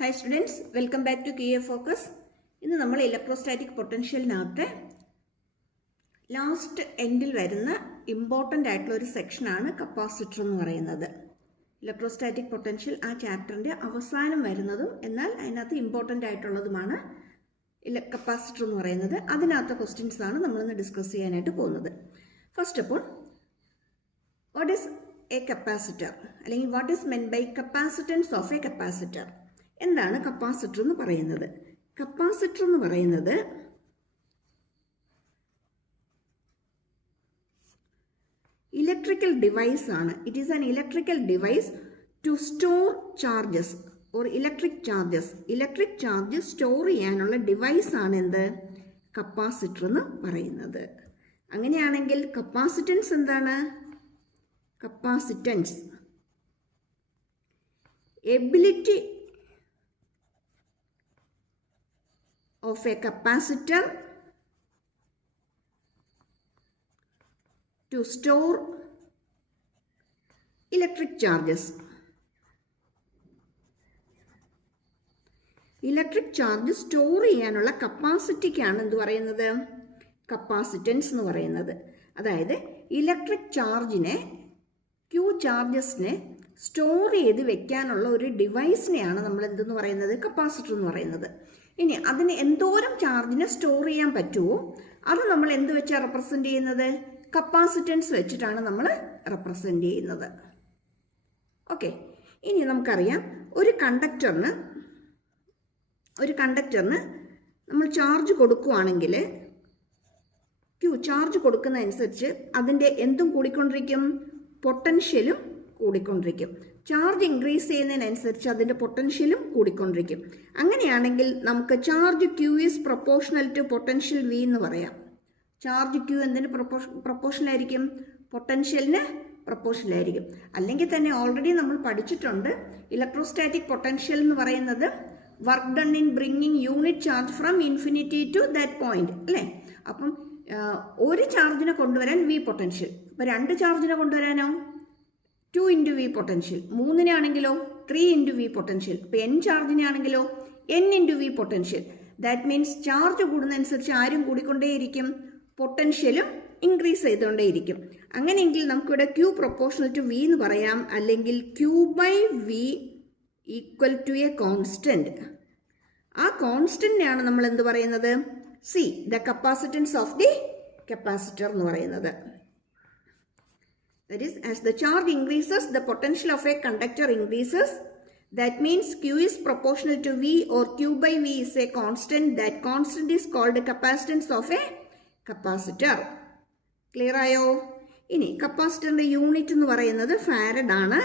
Hi students, welcome back to QA Focus. ഇന്ന് നമ്മൾ electrostatic പൊട്ടൻഷ്യലിനകത്ത് last എൻഡിൽ വരുന്ന ഇമ്പോർട്ടൻ്റ് ആയിട്ടുള്ള ഒരു സെക്ഷനാണ് കപ്പാസിറ്റർ എന്ന് പറയുന്നത്. ഇലക്ട്രോസ്റ്റാറ്റിക് പൊട്ടൻഷ്യൽ ആ ചാപ്റ്ററിൻ്റെ അവസാനം വരുന്നതും എന്നാൽ അതിനകത്ത് ഇമ്പോർട്ടൻ്റ് ആയിട്ടുള്ളതുമാണ് കപ്പാസിറ്റർ എന്ന് പറയുന്നത്. അതിനകത്ത് ക്വസ്റ്റ്യൻസ് ആണ് നമ്മളിന്ന് ഡിസ്കസ് ചെയ്യാനായിട്ട് പോകുന്നത്. First of all, what is a capacitor അല്ലെങ്കിൽ what is mean by capacitance of a capacitor? എന്താണ് കപ്പാസിറ്റർ എന്ന് പറയുന്നത്? കപ്പാസിറ്റർ എന്ന് പറയുന്നത് ഇലക്ട്രിക്കൽ ഡിവൈസ് ആണ്. It is an electrical device to store charges or electric charges. Electric charges store ചെയ്യാനുള്ള device ആണ് എന്ത്? കപ്പാസിറ്റർ എന്ന് പറയുന്നത്. അങ്ങനെയാണെങ്കിൽ കപ്പാസിറ്റൻസ് എന്താണ്? Capacitance ability of a capacitor to store electric charges. Electric charge store ചെയ്യാനുള്ള കപ്പാസിറ്റിക്കാണ് എന്ത് പറയുന്നത്? കപ്പാസിറ്റൻസ് എന്ന് പറയുന്നത്. അതായത് ഇലക്ട്രിക് ചാർജിനെ ക്യൂ ചാർജസിനെ സ്റ്റോർ ചെയ്ത് വെക്കാനുള്ള ഒരു ഡിവൈസിനെയാണ് നമ്മൾ എന്തെന്ന് പറയുന്നത്? കപ്പാസിറ്റർ എന്ന് പറയുന്നത്. ഇനി അതിന് എന്തോരം ചാർജിനെ സ്റ്റോർ ചെയ്യാൻ പറ്റുമോ അത് നമ്മൾ എന്ത് വെച്ചാണ് റെപ്രസെന്റ് ചെയ്യുന്നത്? കപ്പാസിറ്റൻസ് വെച്ചിട്ടാണ് നമ്മൾ റെപ്രസെന്റ് ചെയ്യുന്നത്. ഓക്കെ, ഇനി നമുക്കറിയാം ഒരു കണ്ടക്ടറിന് നമ്മൾ ചാർജ് കൊടുക്കുകയാണെങ്കിൽ ചാർജ് കൊടുക്കുന്നതനുസരിച്ച് അതിൻ്റെ എന്തും കൂടിക്കൊണ്ടിരിക്കും? പൊട്ടൻഷ്യലും കൂടിക്കൊണ്ടിരിക്കും. ചാർജ് ഇൻക്രീസ് ചെയ്യുന്നതിനനുസരിച്ച് അതിൻ്റെ പൊട്ടൻഷ്യലും കൂടിക്കൊണ്ടിരിക്കും. അങ്ങനെയാണെങ്കിൽ നമുക്ക് charge Q is proportional to potential V എന്ന് പറയാം. ചാർജ് ക്യൂ എന്തിന് പ്രൊപ്പോർഷണൽ ആയിരിക്കും? പൊട്ടൻഷ്യലിന് പ്രൊപ്പോർഷണൽ ആയിരിക്കും. അല്ലെങ്കിൽ തന്നെ ഓൾറെഡി നമ്മൾ പഠിച്ചിട്ടുണ്ട്, ഇലക്ട്രോസ്റ്റാറ്റിക് പൊട്ടൻഷ്യൽ എന്ന് പറയുന്നത് work done in bringing unit charge from infinity to that point അല്ലേ? അപ്പം ഒരു ചാർജിനെ കൊണ്ടുവരാൻ വി പൊട്ടൻഷ്യൽ, അപ്പം 2 ചാർജിനെ കൊണ്ടുവരാനോ 2 ഇൻറ്റു വി പൊട്ടൻഷ്യൽ, 3 ആണെങ്കിലോ 3 ഇൻറ്റു വി പൊട്ടൻഷ്യൽ, ഇപ്പം n ചാർജിനെ ആണെങ്കിലോ n into V potential. That means charge കൂടുന്നതനുസരിച്ച് ആരും കൂടിക്കൊണ്ടേയിരിക്കും, പൊട്ടൻഷ്യലും ഇൻക്രീസ് ചെയ്തുകൊണ്ടേയിരിക്കും. അങ്ങനെയെങ്കിൽ നമുക്കിവിടെ ക്യൂ പ്രൊപ്പോർഷണൽ ടു വി എന്ന് പറയാം, അല്ലെങ്കിൽ Q by V equal to a constant. ആ കോൺസ്റ്റന്റിനെയാണ് നമ്മൾ എന്ത് പറയുന്നത്? C, the capacitance of the capacitor എന്ന് പറയുന്നത്. That is, as the charge increases, the potential of a conductor increases. That means Q is proportional to V, or Q by V is a constant. That constant is called the capacitance of a capacitor. Clear ആയോ? ഇനി കപ്പാസിറ്ററിന്റെ unit എന്ന് പറയുന്നത് farad ആണ്.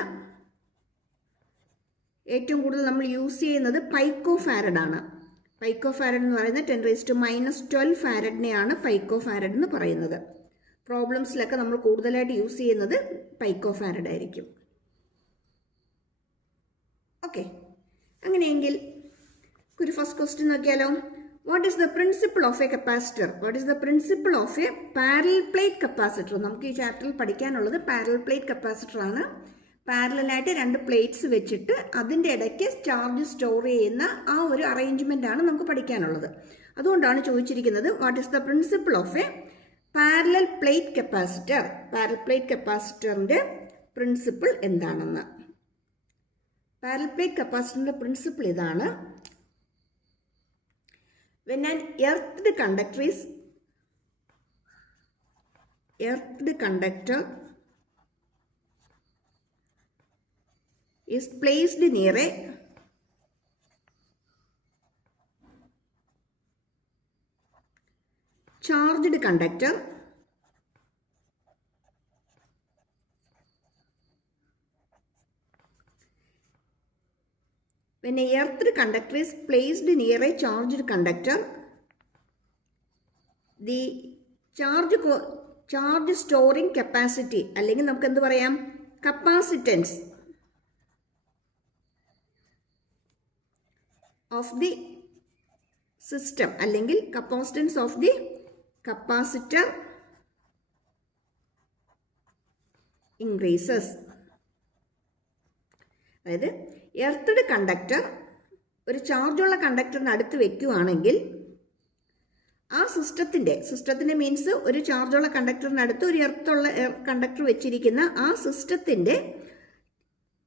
ഏറ്റവും കൂടുതൽ നമ്മൾ use ചെയ്യുന്നത് പൈക്കോ ഫാരഡ് ആണ്. പൈക്കോ ഫാരഡ് എന്ന് പറയുന്നത് 10⁻⁻12 ഫാരഡിനെയാണ് പൈക്കോ ഫാരഡ് എന്ന് പറയുന്നത്. പ്രോബ്ലംസിലൊക്കെ നമ്മൾ കൂടുതലായിട്ട് യൂസ് ചെയ്യുന്നത് പൈക്കോ ഫാരഡ് ആയിരിക്കും. ഓക്കെ, അങ്ങനെയെങ്കിൽ ഒരു ഫസ്റ്റ് ക്വസ്റ്റ്യൻ നോക്കിയാലോ. What is the principle of a capacitor? What is the principle of a parallel plate capacitor? നമുക്ക് ഈ ചാപ്റ്ററിൽ പഠിക്കാനുള്ളത് പാരലൽ പ്ലേറ്റ് കപ്പാസിറ്റർ ആണ്. പാരലായിട്ട് 2 പ്ലേറ്റ്സ് വെച്ചിട്ട് അതിൻ്റെ ഇടയ്ക്ക് ചാർജ് സ്റ്റോർ ചെയ്യുന്ന ആ ഒരു അറേഞ്ച്മെൻ്റ് ആണ് നമുക്ക് പഠിക്കാനുള്ളത്. അതുകൊണ്ടാണ് ചോദിച്ചിരിക്കുന്നത് what is the principle of a parallel plate capacitor. Parallel plate കപ്പാസിറ്ററിന്റെ പ്രിൻസിപ്പിൾ എന്താണെന്ന്. പാരലൽ പ്ലേറ്റ് കപ്പാസിറ്ററിന്റെ പ്രിൻസിപ്പിൾ ഇതാണ്. when an earthed conductor is placed near a charged conductor, when a earthed conductor is placed near a charged conductor, the charge storing capacity അല്ലെങ്കിൽ നമുക്ക് എന്ത് പറയാം? capacitance of the system അല്ലെങ്കിൽ capacitance of the capacitor increases. അതായത് earthed conductor ഒരു ചാർജുള്ള കണ്ടക്ടറിന് അടുത്ത് വെക്കുകയാണെങ്കിൽ ആ സിസ്റ്റത്തിൻ്റെ മീൻസ് ഒരു ചാർജുള്ള കണ്ടക്ടറിനടുത്ത് ഒരു എർത്തുള്ള കണ്ടക്ടർ വെച്ചിരിക്കുന്ന ആ സിസ്റ്റത്തിൻ്റെ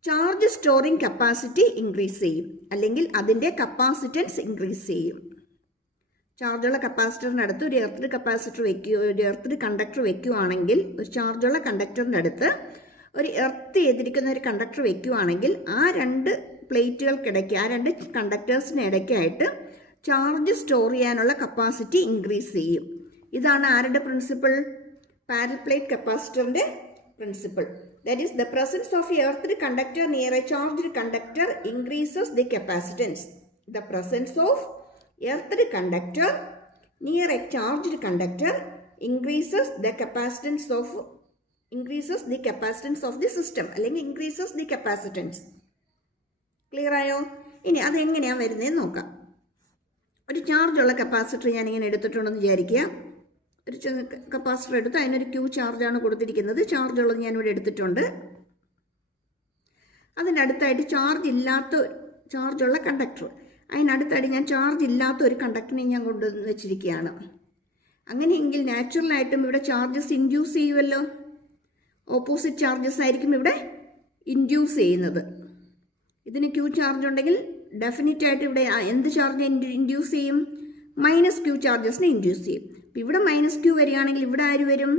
ചാർജ് സ്റ്റോറിങ് കപ്പാസിറ്റി ഇൻക്രീസ് ചെയ്യും, അല്ലെങ്കിൽ അതിൻ്റെ കപ്പാസിറ്റൻസ് ഇൻക്രീസ് ചെയ്യും. ചാർജുള്ള കപ്പാസിറ്ററിനടുത്ത് ഒരു എർത്ത് കണ്ടക്ടർ വെക്കുകയാണെങ്കിൽ, ഒരു ചാർജുള്ള കണ്ടക്ടറിൻ്റെ അടുത്ത് ഒരു എർത്ത് ചെയ്തിരിക്കുന്ന ഒരു കണ്ടക്ടർ വെക്കുകയാണെങ്കിൽ ആ രണ്ട് പ്ലേറ്റുകൾക്കിടയ്ക്ക്, ആ രണ്ട് കണ്ടക്ടേഴ്സിനിടയ്ക്കായിട്ട് ചാർജ് സ്റ്റോർ ചെയ്യാനുള്ള കപ്പാസിറ്റി ഇൻക്രീസ് ചെയ്യും. ഇതാണ് ആരുടെ പ്രിൻസിപ്പിൾ? പാരലൽ പ്ലേറ്റ് കപ്പാസിറ്ററിൻ്റെ principle. That is, the presence of a earthed conductor near a charged conductor increases the capacitance. The presence of earthed conductor near a charged conductor increases the capacitance of the system, അല്ലെങ്കിൽ increases the capacitance. Clear ആയോ? ഇനി അതെങ്ങനെയാണ് വരുന്നതെന്ന് നോക്കാം. ഒരു ചാർജുള്ള capacitor ഞാനിങ്ങനെ എടുത്തിട്ടുണ്ടെന്ന് വിചാരിക്കുക. ഒരു കപ്പാസിറ്റർ എടുത്ത് അതിനൊരു ക്യൂ ചാർജാണ് കൊടുത്തിരിക്കുന്നത്. ചാർജുള്ളത് ഞാനിവിടെ എടുത്തിട്ടുണ്ട്. അതിനടുത്തായിട്ട് ചാർജുള്ള കണ്ടക്ടർ, അതിനടുത്തായിട്ട് ഞാൻ ചാർജ് ഇല്ലാത്ത ഒരു കണ്ടക്ടറിനെ ഞാൻ കൊണ്ടുവന്ന് വെച്ചിരിക്കുകയാണ്. അങ്ങനെയെങ്കിൽ നാച്ചുറലായിട്ടും ഇവിടെ ചാർജസ് ഇൻഡ്യൂസ് ചെയ്യുമല്ലോ. ഓപ്പോസിറ്റ് ചാർജസ് ആയിരിക്കും ഇവിടെ ഇൻഡ്യൂസ് ചെയ്യുന്നത്. ഇതിന് ക്യൂ ചാർജ് ഉണ്ടെങ്കിൽ ഡെഫിനറ്റ് ആയിട്ട് ഇവിടെ എന്ത് ചാർജ് ഇൻഡ്യൂസ് ചെയ്യും? മൈനസ് ക്യൂ ചാർജസിനെ ഇൻഡ്യൂസ് ചെയ്യും. അപ്പം ഇവിടെ മൈനസ് ക്യൂ വരികയാണെങ്കിൽ ഇവിടെ ആര് വരും?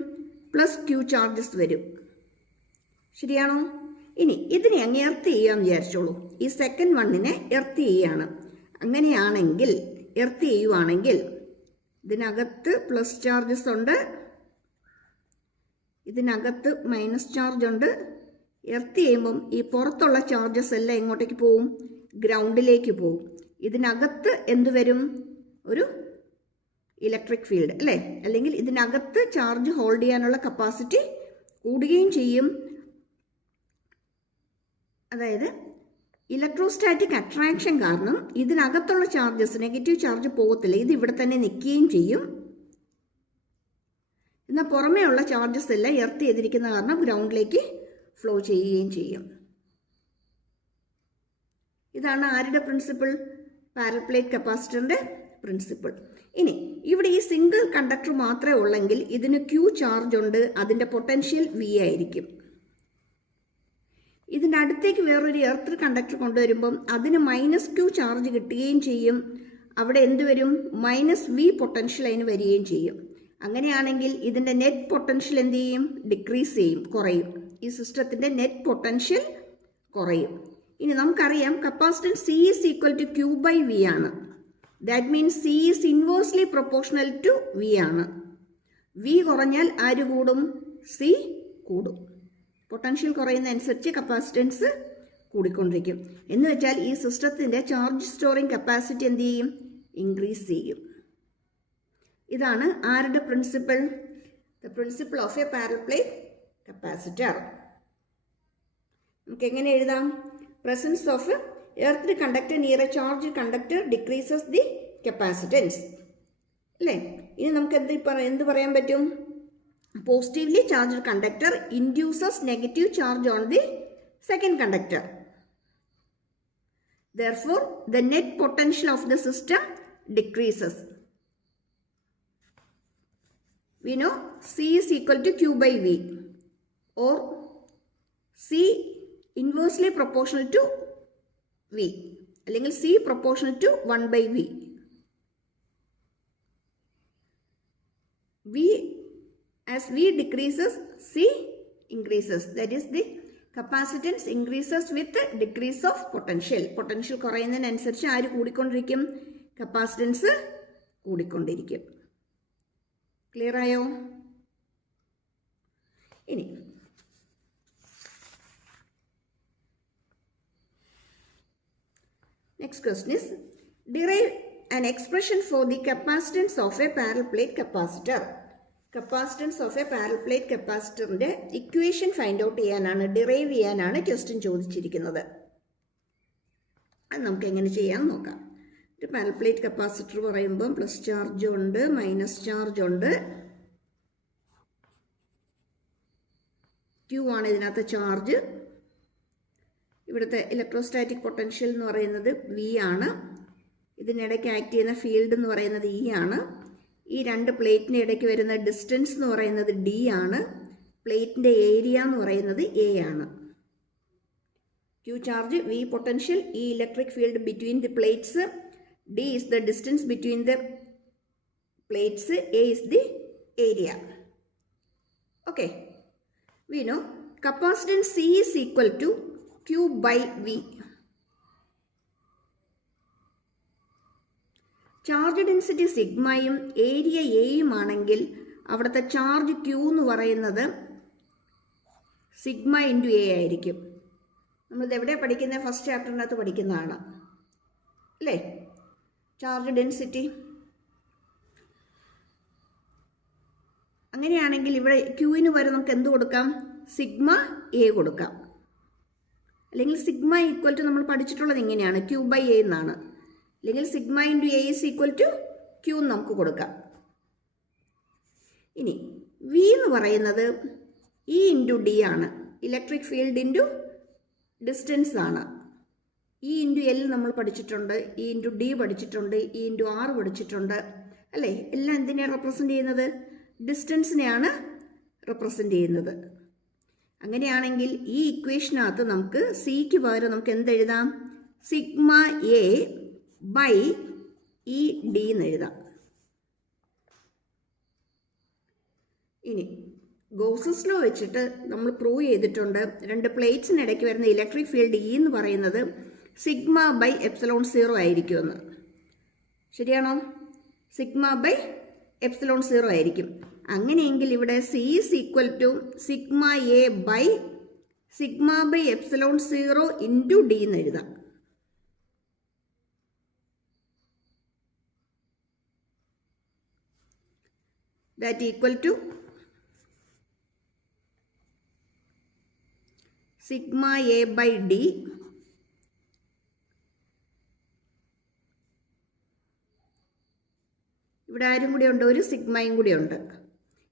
പ്ലസ് ക്യൂ ചാർജസ് വരും. ശരിയാണോ? ഇനി ഇതിനെ അങ്ങ് എർത്ത് ചെയ്യാമെന്ന് വിചാരിച്ചോളൂ. ഈ സെക്കൻഡ് വണ്ണിനെ എർത്ത് ചെയ്യുകയാണ്. അങ്ങനെയാണെങ്കിൽ എർത്ത് ചെയ്യുവാണെങ്കിൽ ഇതിനകത്ത് പ്ലസ് ചാർജസ് ഉണ്ട്, ഇതിനകത്ത് മൈനസ് ചാർജ് ഉണ്ട്. എർത്ത് ചെയ്യുമ്പം ഈ പുറത്തുള്ള ചാർജസ് എല്ലാം എങ്ങോട്ടേക്ക് പോവും? ഗ്രൗണ്ടിലേക്ക് പോവും. ഇതിനകത്ത് എന്ത് വരും? ഒരു ഇലക്ട്രിക് ഫീൽഡ് അല്ലേ? അല്ലെങ്കിൽ ഇതിനകത്ത് ചാർജ് ഹോൾഡ് ചെയ്യാനുള്ള കപ്പാസിറ്റി കൂടുകയും ചെയ്യും. അതായത് ഇലക്ട്രോസ്റ്റാറ്റിക് അട്രാക്ഷൻ കാരണം ഇതിനകത്തുള്ള ചാർജസ്, നെഗറ്റീവ് ചാർജ് പോകത്തില്ല, ഇത് ഇവിടെ തന്നെ നിൽക്കുകയും ചെയ്യും. എന്നാൽ പുറമേ ഉള്ള ചാർജസ് എല്ലാം എർത്ത് ചെയ്തിരിക്കുന്ന കാരണം ഗ്രൗണ്ടിലേക്ക് ഫ്ലോ ചെയ്യുകയും ചെയ്യും. ഇതാണ് ആരുടെ പ്രിൻസിപ്പിൾ? പാരലൽ പ്ലേറ്റ് കപ്പാസിറ്ററിന്റെ പ്രിൻസിപ്പിൾ. ഇനി ഇവിടെ ഈ സിംഗിൾ കണ്ടക്ടർ മാത്രമേ ഉള്ളെങ്കിൽ ഇതിന് ക്യൂ ചാർജ് ഉണ്ട്, അതിൻ്റെ പൊട്ടൻഷ്യൽ വി ആയിരിക്കും. ഇതിൻ്റെ അടുത്തേക്ക് വേറൊരു എർത്ത് കണ്ടക്ടർ കൊണ്ടുവരുമ്പം അതിന് മൈനസ് ക്യൂ ചാർജ് കിട്ടുകയും ചെയ്യും. അവിടെ എന്ത് വരും? മൈനസ് വി പൊട്ടൻഷ്യൽ അതിന് വരികയും ചെയ്യും. അങ്ങനെയാണെങ്കിൽ ഇതിൻ്റെ നെറ്റ് പൊട്ടൻഷ്യൽ എന്ത് ചെയ്യും? ഡിക്രീസ് ചെയ്യും, കുറയും. ഈ സിസ്റ്റത്തിൻ്റെ നെറ്റ് പൊട്ടൻഷ്യൽ കുറയും. ഇനി നമുക്കറിയാം capacitance C is equal to Q by V ആണ്. That means C is inversely proportional to V ആണ്. V കുറഞ്ഞാൽ ആര് കൂടും? C കൂടും. പൊട്ടൻഷ്യൽ കുറയുന്ന അനുസരിച്ച് കപ്പാസിറ്റൻസ് കൂടിക്കൊണ്ടിരിക്കും. എന്ന് വെച്ചാൽ ഈ സിസ്റ്റത്തിൻ്റെ ചാർജ് സ്റ്റോറിങ് കപ്പാസിറ്റി എന്ത് ചെയ്യും? ഇൻക്രീസ് ചെയ്യും. ഇതാണ് ആരുടെ principle? The principle of a parallel plate capacitor. നമുക്ക് എങ്ങനെ എഴുതാം? Presence of earthed conductor near a charged conductor decreases the capacitance. അല്ലേ? ഇനി നമുക്ക് എന്ത് പറയാൻ പറ്റും? Positively charged conductor induces negative charge on the second conductor. Therefore, the net potential of the system decreases. We know C is equal to Q by V, or C inversely proportional to V, അല്ലെങ്കിൽ C proportional to 1 by V. As V decreases, C increases. That is, the capacitance increases with the decrease of potential. Potential കുറയുന്നതിനനുസരിച്ച് ആര് കൂടിക്കൊണ്ടിരിക്കും? Capacitance കൂടിക്കൊണ്ടിരിക്കും. Clear ആയോ? ഇനി next question is, derive an expression for the capacitance of a parallel plate capacitor. Capacitance of a parallel plate capacitorന്റെ equation find out ചെയ്യാനാണ്, derive ചെയ്യാനാണ് question ചോദിച്ചിരിക്കുന്നത്. അത് നമുക്ക് എങ്ങനെ ചെയ്യാമെന്ന് നോക്കാം. ഒരു പാരലൽ പ്ലേറ്റ് കപ്പാസിറ്റർ പറയുമ്പം പ്ലസ് ചാർജ് ഉണ്ട്, മൈനസ് ചാർജ് ഉണ്ട്. Q ആണ് ഇതിനകത്ത് ചാർജ്. ഇവിടുത്തെ ഇലക്ട്രോസ്റ്റാറ്റിക് പൊട്ടൻഷ്യൽ എന്ന് പറയുന്നത് വി ആണ്. ഇതിനിടയ്ക്ക് ആക്ട് ചെയ്യുന്ന ഫീൽഡ് എന്ന് പറയുന്നത് ഇ ആണ്. ഈ രണ്ട് പ്ലേറ്റിന് ഇടയ്ക്ക് വരുന്ന ഡിസ്റ്റൻസ് എന്ന് പറയുന്നത് ഡി ആണ്. പ്ലേറ്റിൻ്റെ ഏരിയ എന്ന് പറയുന്നത് എ ആണ്. Q charge, V potential, E electric field between the plates, D is the distance between the plates, A is the area. Okay, we know capacitance C is equal to Q by V. Charge density സിഗ്മയും area എയും ആണെങ്കിൽ അവിടുത്തെ charge Q എന്ന് പറയുന്നത് sigma into A ആയിരിക്കും. നമ്മളിത് എവിടെ പഠിക്കുന്നത്? ഫസ്റ്റ് ചാപ്റ്ററിനകത്ത് പഠിക്കുന്നതാണ് അല്ലേ, ചാർജ് ഡെൻസിറ്റി. അങ്ങനെയാണെങ്കിൽ ഇവിടെ ക്യൂവിന് വരെ നമുക്ക് എന്ത് കൊടുക്കാം? സിഗ്മ എ കൊടുക്കാം. അല്ലെങ്കിൽ സിഗ്മ ഈക്വൽ ടു നമ്മൾ പഠിച്ചിട്ടുള്ളത് ഇങ്ങനെയാണ്, ക്യൂ ബൈ എ എന്നാണ്. അല്ലെങ്കിൽ sigma into A is equal to Q നമുക്ക് കൊടുക്കാം. ഇനി വി എന്ന് പറയുന്നത് ഇ ഇൻറ്റു ഡി ആണ്. ഇലക്ട്രിക് ഫീൽഡ് ഇൻറ്റു ഡിസ്റ്റൻസ് ആണ്. ഇ ഇൻറ്റു എൽ നമ്മൾ പഠിച്ചിട്ടുണ്ട്, ഇ ഇൻറ്റു ഡി പഠിച്ചിട്ടുണ്ട്, ഇ ഇൻറ്റു ആർ പഠിച്ചിട്ടുണ്ട് അല്ലേ. എല്ലാം എന്തിനെയാണ് റെപ്രസെൻ്റ് ചെയ്യുന്നത്? ഡിസ്റ്റൻസിനെയാണ് റെപ്രസെൻ്റ് ചെയ്യുന്നത്. അങ്ങനെയാണെങ്കിൽ ഈ ഇക്വേഷനകത്ത് നമുക്ക് സിക്ക് പകരം നമുക്ക് എന്തെഴുതാം? Sigma A by E D എന്ന് എഴുതാം. ഇനി ഗോസസ് ലോ വെച്ചിട്ട് നമ്മൾ പ്രൂവ് ചെയ്തിട്ടുണ്ട്, രണ്ട് പ്ലേറ്റ്സിനിടയ്ക്ക് വരുന്ന ഇലക്ട്രിക് ഫീൽഡ് ഇ എന്ന് പറയുന്നത് സിഗ്മ ബൈ എപ്സിലോൺ 0 ആയിരിക്കുമെന്ന്. ശരിയാണോ? സിഗ്മ ബൈ എപ്സിലോൺ 0 ആയിരിക്കും. അങ്ങനെയെങ്കിൽ ഇവിടെ C is equal to sigma A by sigma by epsilon 0 into D എന്ന് എഴുതാം. that equal to sigma a by d ഇവിടെ ആരും കൂടി ഉണ്ട്, ഒരു സിഗ്മയും കൂടി ഉണ്ട്.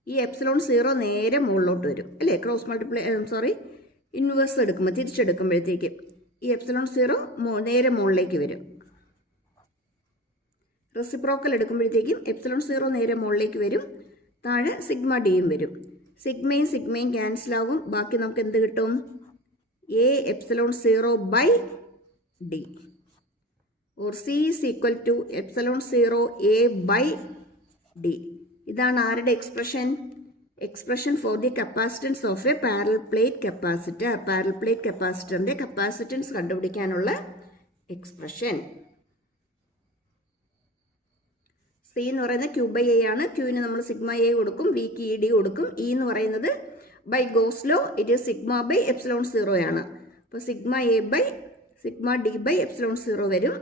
ഈ എപ്സിലോൺ 0 നേരെ മുകളിലോട്ട് വരും അല്ലേ, ക്രോസ് മൾട്ടിപ്ലൈ ഇൻവേഴ്സ് എടുക്കുമ്പോൾ തിരിച്ചെടുക്കുമ്പോഴത്തേക്ക് ഈ എപ്സിലോൺ 0 നേരെ മുകളിലേക്ക് വരും. റെസിപ്രോക്കൽ എടുക്കുമ്പോഴത്തേക്കും എപ്സിലോൺ 0 നേരെ മുകളിലേക്ക് വരും, താഴെ സിഗ്മ ഡിയും വരും. സിഗ്മയും സിഗ്മയും ക്യാൻസൽ ആവും, ബാക്കി നമുക്ക് എന്ത് കിട്ടും? A epsilon 0 by D or C is equal to epsilon 0 A by D. ഇതാണ് ആരുടെ expression? Expression for the capacitance of a parallel plate capacitor. Parallel plate കപ്പാസിറ്ററിന്റെ കപ്പാസിറ്റൻസ് കണ്ടുപിടിക്കാനുള്ള എക്സ്പ്രഷൻ. സി എന്ന് പറയുന്നത് ക്യൂ ബൈ എ ആണ്. ക്യൂവിന് നമ്മൾ sigma A കൊടുക്കും, വിക്ക് ഇ ഡി കൊടുക്കും. ഇ എന്ന് പറയുന്നത് by Gauss law it is sigma by epsilon 0 ആണ്. അപ്പോൾ sigma A by sigma D by epsilon 0 വരും.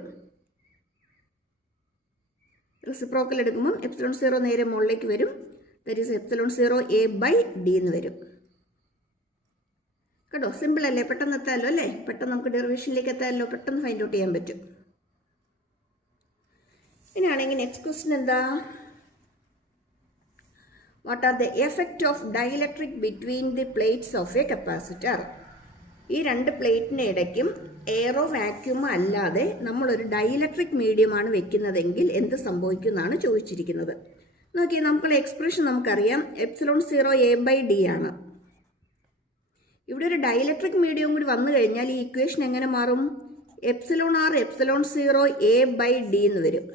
റെസിപ്രോക്കൽ എടുക്കുമ്പം എപ്സിലോൺ 0 നേരെ മുകളിലേക്ക് വരും, that is epsilon 0 A by D എന്ന് വരും. കേട്ടോ, സിമ്പിൾ അല്ലേ? പെട്ടെന്ന് എത്താമല്ലോ അല്ലേ, പെട്ടെന്ന് നമുക്ക് ഡെറിവേഷനിലേക്ക് എത്താമല്ലോ, പെട്ടെന്ന് ഫൈൻഡ് ഔട്ട് ചെയ്യാൻ പറ്റും. ഇനിയാണെങ്കിൽ നെക്സ്റ്റ് ക്വസ്റ്റ്യൻ എന്താ? What are the effect of dielectric between the plates of a capacitor? ഈ രണ്ട് പ്ലേറ്റിന് ഇടയ്ക്കും എയറോ വാക്യൂമോ അല്ലാതെ നമ്മളൊരു ഡൈഇലക്ട്രിക് മീഡിയമാണ് വെക്കുന്നതെങ്കിൽ എന്ത് സംഭവിക്കും എന്നാണ് ചോദിച്ചിരിക്കുന്നത്. നോക്കിയാൽ നമുക്കുള്ള എക്സ്പ്രഷൻ നമുക്കറിയാം, എപ്സിലോൺ 0 എ ബൈ ഡി ആണ്. ഇവിടെ ഒരു ഡൈഇലക്ട്രിക് മീഡിയം കൂടി വന്നു കഴിഞ്ഞാൽ ഈ ഇക്വേഷൻ എങ്ങനെ മാറും? Epsilon R epsilon 0 A by D എന്ന് വരും.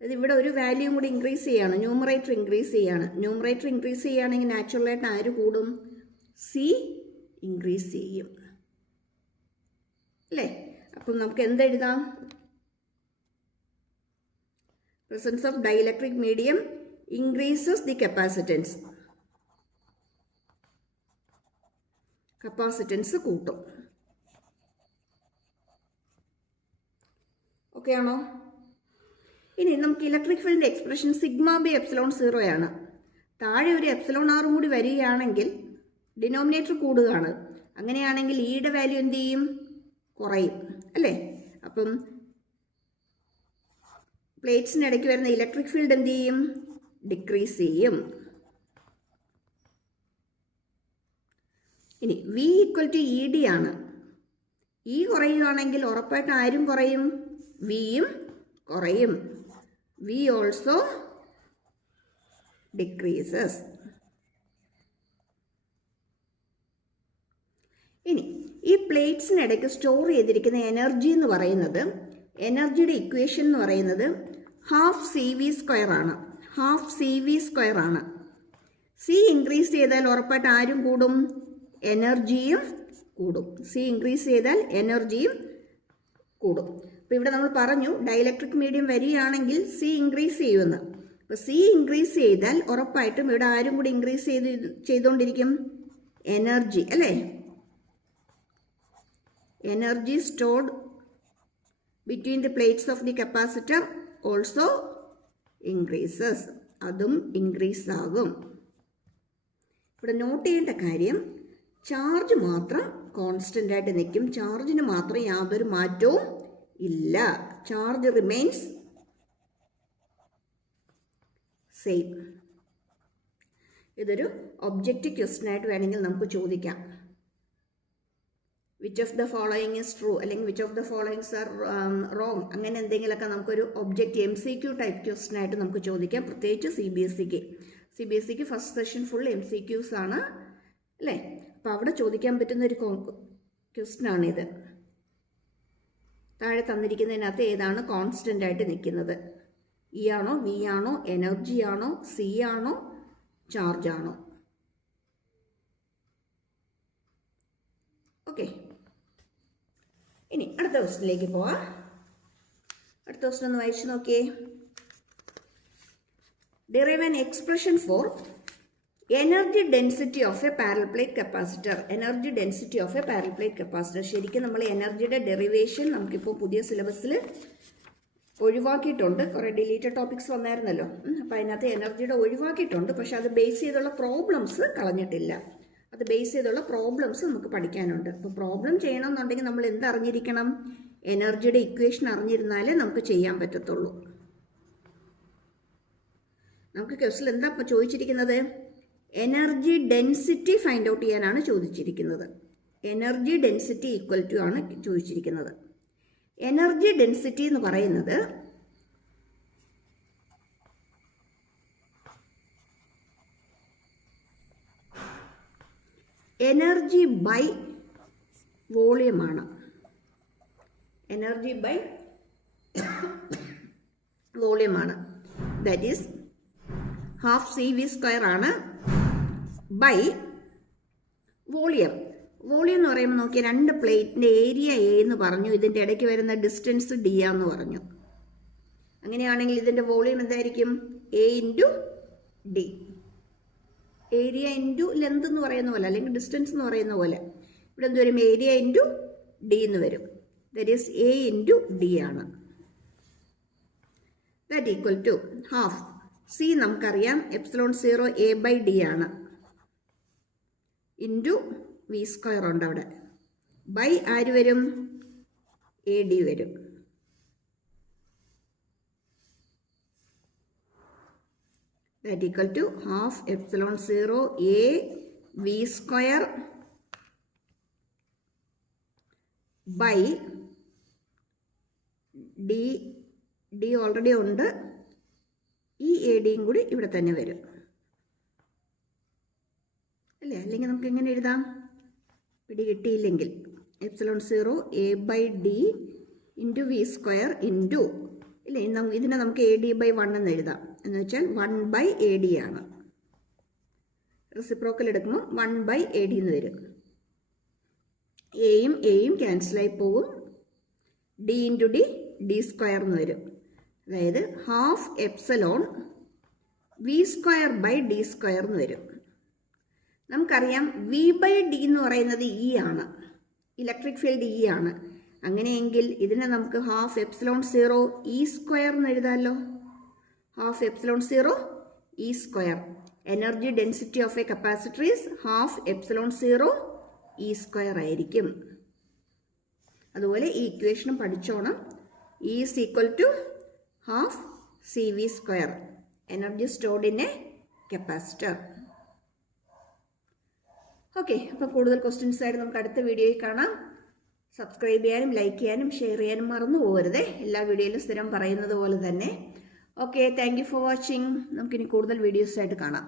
അത് ഇവിടെ ഒരു വാല്യൂ കൂടി ഇൻക്രീസ് ചെയ്യാണ്, ന്യൂമറേറ്റർ ഇൻക്രീസ് ചെയ്യാണ്. ന്യൂമറേറ്റർ ഇൻക്രീസ് ചെയ്യുകയാണെങ്കിൽ നാച്ചുറലായിട്ട് ആര് കൂടും? സി ഇൻക്രീസ് ചെയ്യും അല്ലേ. അപ്പം നമുക്ക് എന്തെഴുതാം? Presence of dielectric medium increases the capacitance. Capacitance കൂട്ടും. ഓക്കെ ആണോ? ഇനി നമുക്ക് ഇലക്ട്രിക് ഫീൽഡിൻ്റെ എക്സ്പ്രഷൻ സിഗ്മ ബൈ എപ്സിലോൺ 0 ആണ്. താഴെ ഒരു എപ്സിലോൺ ആറും കൂടി വരികയാണെങ്കിൽ ഡിനോമിനേറ്റർ കൂടുകയാണ്. അങ്ങനെയാണെങ്കിൽ ഇയുടെ വാല്യൂ എന്ത് ചെയ്യും? കുറയും അല്ലേ. അപ്പം പ്ലേറ്റ്സിനിടയ്ക്ക് വരുന്ന ഇലക്ട്രിക് ഫീൽഡ് എന്ത് ചെയ്യും? ഡിക്രീസ് ചെയ്യും. ഇനി V equal to E D ആണ്. ഇ കുറയുകയാണെങ്കിൽ ഉറപ്പായിട്ട് ആരും കുറയും, വിയും കുറയും. V also decreases. ഇനി ഈ പ്ലേറ്റ്സിനിടയ്ക്ക് സ്റ്റോർ ചെയ്തിരിക്കുന്ന എനർജി എന്ന് പറയുന്നത്, എനർജിയുടെ ഇക്വേഷൻ എന്ന് പറയുന്നത് ഹാഫ് സി വി സ്ക്വയർ ആണ്. ഹാഫ് സി വി സ്ക്വയർ ആണ്. സി ഇൻക്രീസ് ചെയ്താൽ ഉറപ്പായിട്ട് ആരും കൂടും, എനർജിയും കൂടും. സി ഇൻക്രീസ് ചെയ്താൽ എനർജിയും കൂടും. അപ്പോൾ ഇവിടെ നമ്മൾ പറഞ്ഞു ഡൈഇലക്ട്രിക് മീഡിയം വരികയാണെങ്കിൽ സി ഇൻക്രീസ് ചെയ്യുമെന്ന്. അപ്പോൾ സി ഇൻക്രീസ് ചെയ്താൽ ഉറപ്പായിട്ടും ഇവിടെ ആരും കൂടി ഇൻക്രീസ് ചെയ്തുകൊണ്ടിരിക്കും, എനർജി അല്ലേ. Energy stored between the plates of the capacitor also increases. അതും ഇൻക്രീസ് ആകും. ഇവിടെ നോട്ട് ചെയ്യേണ്ട കാര്യം, ചാർജ് മാത്രം കോൺസ്റ്റൻ്റ് ആയിട്ട് നിൽക്കും, ചാർജിന് മാത്രം യാതൊരു മാറ്റവും ഇല്ല. Charge remains same. ഇതൊരു ഒബ്ജക്റ്റീവ് ക്വസ്റ്റ്യൻ ആയിട്ട് വേണമെങ്കിൽ നമുക്ക് ചോദിക്കാം. Which of the following is true, അല്ലെങ്കിൽ which of the followings are wrong, അങ്ങനെ എന്തെങ്കിലുമൊക്കെ നമുക്കൊരു ഒബ്ജക്റ്റീവ് MCQ ടൈപ്പ് ക്വസ്റ്റ്യൻ ആയിട്ട് നമുക്ക് ചോദിക്കാം. പ്രത്യേകിച്ച് CBSEക്ക് ഫസ്റ്റ് സെഷൻ ഫുൾ MCQs ആണ് അല്ലേ. അപ്പോൾ അവിടെ ചോദിക്കാൻ പറ്റുന്ന ഒരു ക്വസ്റ്റ്യൻ ആണിത്. താഴെ തന്നിരിക്കുന്നതിനകത്ത് ഏതാണ് കോൺസ്റ്റൻ്റ് ആയിട്ട് നിൽക്കുന്നത്? ഇ ആണോ, വി ആണോ, എനർജി ആണോ, സി ആണോ, ചാർജ് ആണോ? ഓക്കെ, ഇനി അടുത്ത ക്വസ്റ്റ്യനിലേക്ക് പോവാം. അടുത്ത ക്വസ്റ്റ്യൻ ഒന്ന് വായിച്ചു നോക്കിയേ. Derive an expression for energy density of a parallel plate capacitor. Energy density of a parallel plate capacitor. ശരിക്കും നമ്മൾ എനർജിയുടെ ഡെറിവേഷൻ നമുക്കിപ്പോൾ പുതിയ സിലബസിൽ ഒഴിവാക്കിയിട്ടുണ്ട്. കുറേ ഡിലീറ്റഡ് ടോപ്പിക്സ് വന്നായിരുന്നല്ലോ, അപ്പോൾ അതിനകത്ത് എനർജിയുടെ ഒഴിവാക്കിയിട്ടുണ്ട്. പക്ഷെ അത് ബേസ് ചെയ്തുള്ള പ്രോബ്ലംസ് കളഞ്ഞിട്ടില്ല. അത് ബേസ് ചെയ്തുള്ള പ്രോബ്ലംസ് നമുക്ക് പഠിക്കാനുണ്ട്. അപ്പോൾ പ്രോബ്ലം ചെയ്യണമെന്നുണ്ടെങ്കിൽ നമ്മൾ എന്തറിഞ്ഞിരിക്കണം? എനർജിയുടെ ഇക്വേഷൻ അറിഞ്ഞിരുന്നാലേ നമുക്ക് ചെയ്യാൻ പറ്റത്തുള്ളൂ. നമുക്ക് ക്വസ്റ്റ്യൻ എന്താ ഇപ്പോൾ ചോദിച്ചിരിക്കുന്നത്? എനർജി ഡെൻസിറ്റി ഫൈൻഡ് ഔട്ട് ചെയ്യാനാണ് ചോദിച്ചിരിക്കുന്നത്. എനർജി ഡെൻസിറ്റി ഈക്വൽ ടു ആണ് ചോദിച്ചിരിക്കുന്നത്. എനർജി ഡെൻസിറ്റി എന്ന് പറയുന്നത് എനർജി ബൈ വോളിയമാണ്. എനർജി ബൈ വോളിയമാണ്. That is half C V square ആണ് ബൈ വോളിയം. വോളിയം എന്ന് പറയുമ്പോൾ നോക്കിയ രണ്ട് പ്ലേറ്റിൻ്റെ ഏരിയ എ എന്ന് പറഞ്ഞു, ഇതിൻ്റെ ഇടയ്ക്ക് വരുന്ന ഡിസ്റ്റൻസ് ഡി ആന്ന് പറഞ്ഞു. അങ്ങനെയാണെങ്കിൽ ഇതിൻ്റെ വോളിയം എന്തായിരിക്കും? A into D. Area into length എന്ന് പറയുന്ന പോലെ, അല്ലെങ്കിൽ ഡിസ്റ്റൻസ് എന്ന് പറയുന്ന പോലെ ഇവിടെ എന്ത് വരും? ഏരിയ ഇൻറ്റു ഡി എന്ന് വരും. That is A into D ആണ്. That equal to half C നമുക്കറിയാം ε0 A/d ആണ്, ഇൻറ്റു വി സ്ക്വയർ ഉണ്ട് അവിടെ, ബൈ ആര് വരും? AD വരും. That equal to half ε0 A V square by D already ഉണ്ട്, ഈ ADയും കൂടി ഇവിടെ തന്നെ വരും അല്ലേ. അല്ലെങ്കിൽ നമുക്ക് എങ്ങനെ എഴുതാം? പിടി കിട്ടിയില്ലെങ്കിൽ ε0 A/d into V square into ഇല്ലേ, ഇതിനെ നമുക്ക് AD/1 എന്ന് എഴുതാം. എന്ന് വെച്ചാൽ 1/AD ആണ്. റെസിപ്രോക്കൽ എടുക്കുമ്പോൾ 1/AD എന്ന് വരും. എയും ക്യാൻസലായി പോകും. ഡി ഇൻറ്റു ഡി സ്ക്വയർ എന്ന് വരും. അതായത് half epsilon V square by D square എന്ന് വരും. നമുക്കറിയാം V/d എന്ന് പറയുന്നത് ഇ ആണ്, ഇലക്ട്രിക് ഫീൽഡ് ഇ ആണ്. അങ്ങനെയെങ്കിൽ ഇതിനെ നമുക്ക് ഹാഫ് ε0 E സ്ക്വയർ എന്ന് എഴുതാമല്ലോ. Half ε0 E square. Energy density of a capacitor is half ε0 E square ആയിരിക്കും. അതുപോലെ ഈ ഇക്വേഷനും പഠിച്ചോണം. E is equal to half C V square, energy stored in a capacitor. Okay, അപ്പോൾ കൂടുതൽ ക്വസ്റ്റ്യൻസ് ആയിട്ട് നമുക്ക് അടുത്ത വീഡിയോയിൽ കാണാം. സബ്സ്ക്രൈബ് ചെയ്യാനും ലൈക്ക് ചെയ്യാനും ഷെയർ ചെയ്യാനും മറന്നു പോകരുത്. എല്ലാ വീഡിയോയിലും സ്ഥിരം പറയുന്നത് പോലെ തന്നെ. Okay, thank you for watching. നമുക്കിനി കൂടുതൽ വീഡിയോസായിട്ട് കാണാം.